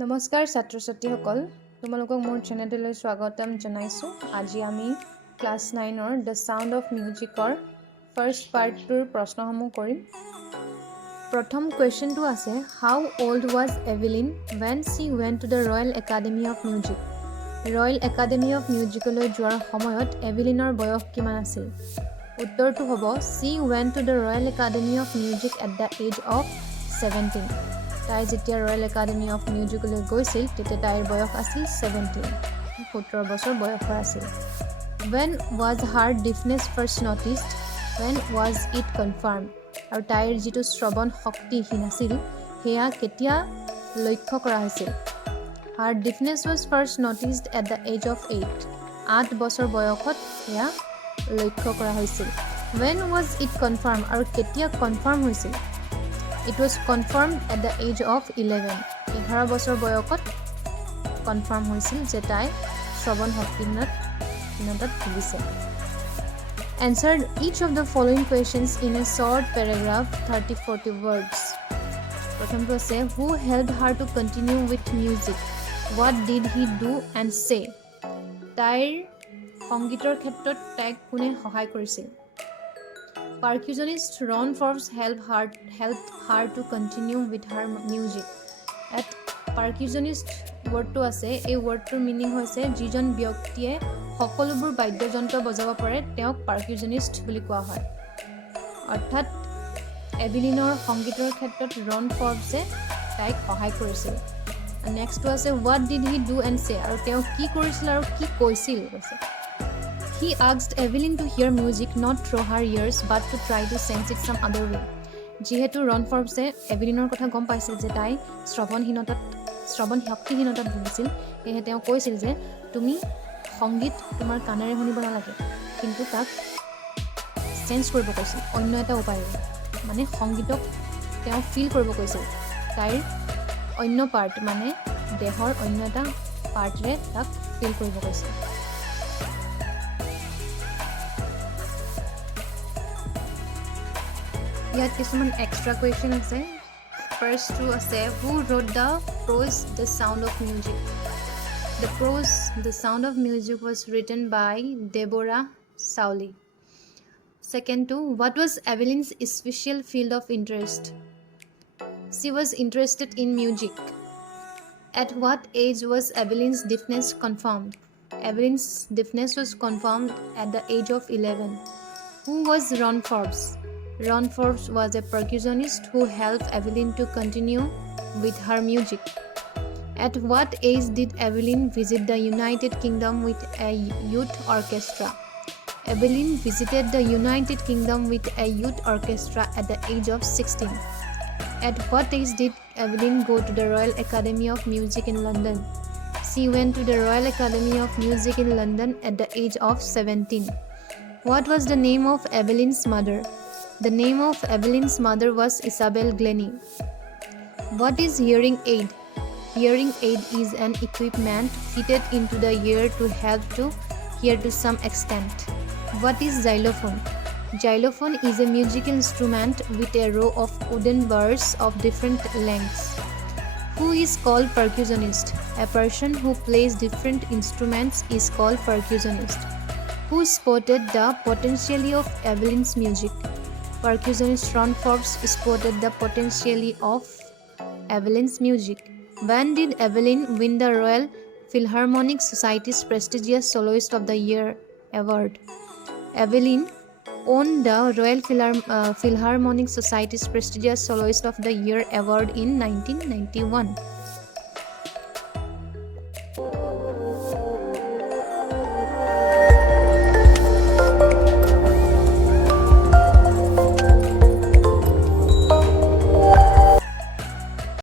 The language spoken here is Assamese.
নমস্কাৰ ছাত্ৰ ছাত্ৰীসকল তোমালোকক মোৰ চেনেললৈ স্বাগতম জনাইছোঁ। আজি আমি ক্লাছ 9ৰ দ্য সাউণ্ড অফ মিউজিকৰ ফাৰ্ষ্ট পাৰ্টটোৰ প্ৰশ্নসমূহ কৰিম। প্ৰথম কুৱেশ্যনটো আছে how old was Evelyn when she went to the Royal Academy of Music? Royal Academy of মিউজিকলৈ যোৱাৰ সময়ত এভেলিনৰ বয়স কিমান আছিল? উত্তৰটো হ'ব she went to the Royal Academy of Music at the age of 17. তাই যেতিয়া ৰয়েল একাডেমি অফ মিউজিকলৈ গৈছিল তেতিয়া তাইৰ বয়স আছিল 17 বছৰ বয়সৰ আছিল। When was her deafness first noticed? When was it confirmed? আৰু তাইৰ যিটো শ্ৰৱণ শক্তিহীন আছিল সেয়া কেতিয়া লক্ষ্য কৰা হৈছিল? Her deafness was first noticed at the age of 8. 8 বছৰ বয়সত সেয়া লক্ষ্য কৰা হৈছিল। When was it confirmed? আৰু কেতিয়া কনফাৰ্ম হৈছিল? It was confirmed at the age of 11. 11 বছৰ বয়সত কনফাৰ্ম হৈছিল যে তাই শ্ৰৱণ শক্তিহীনতাত ভুগিছে। Answer each of the following questions in a short paragraph, 30-40 words. প্ৰথমটো আছে who helped her to continue with music? What did he do and say? তাইৰ সংগীতৰ ক্ষেত্ৰত তাইক কোনে সহায় কৰিছিল? Percussionist Ron Forbes helped her to continue with her music. At percussionist wordটো আছে এই wordটোৰ মিনিং হৈছে যিজন ব্যক্তিয়ে সকলোবোৰ বাদ্যযন্ত্ৰ বজাব পাৰে তেওঁক percussionist বুলি কোৱা হয়। অৰ্থাৎ এভেলিনৰ সংগীতৰ ক্ষেত্ৰত ৰন ফৰ্বছে তাইক সহায় কৰিছিল। নেক্সটটো আছে what did he do and say? আৰু তেওঁ কি কৰিছিল আৰু কি কৈছিল কৈছে। He asked Evelyn to hear music not through her ears but to try to sense it some other way. যিহেতু ৰন ফৰ্বছে এভেলিনৰ কথা গম পাইছিল যে তাই শ্ৰৱণ শক্তিহীনতাত ভুগিছিল সেয়েহে তেওঁ কৈছিল যে তুমি সংগীত তোমাৰ কাণেৰে শুনিব নালাগে কিন্তু তাক চেঞ্জ কৰিব কৈছিল অন্য এটা উপায়েৰে। মানে সংগীতক তেওঁ ফিল কৰিব কৈছিল তাইৰ অন্য পাৰ্ট মানে দেহৰ অন্য এটা পাৰ্টৰে তাক ফিল কৰিব কৈছিল। ইয়াত কিছুমান এক্সট্ৰা কুৱেশ্যন আছে। ফাৰ্ষ্টটো আছে who wrote the prose The Sound of Music? The prose The Sound of Music was written by Deborah Sowley. Second, what was Evelyn's special field of interest? She was interested in music. At what age was Evelyn's deafness confirmed? Evelyn's deafness was confirmed at the age of 11. Who was Ron Forbes? Ron Forbes was a percussionist who helped Evelyn to continue with her music. At what age did Evelyn visit the United Kingdom with a youth orchestra? Evelyn visited the United Kingdom with a youth orchestra at the age of 16. At what age did Evelyn go to the Royal Academy of Music in London? She went to the Royal Academy of Music in London at the age of 17. What was the name of Evelyn's mother? The name of Evelyn's mother was Isabel Glennie. What is hearing aid? Hearing aid is an equipment fitted into the ear to help to hear to some extent. What is xylophone? Xylophone is a musical instrument with a row of wooden bars of different lengths. Who is called percussionist? A person who plays different instruments is called percussionist. Who spotted the potential of Evelyn's music? Percussionist Ron Forbes spotted the potential of Evelyn's music. When did Evelyn win the Royal Philharmonic Society's prestigious Soloist of the Year award? Evelyn won the Royal Philharmonic Society's prestigious Soloist of the Year award in 1991.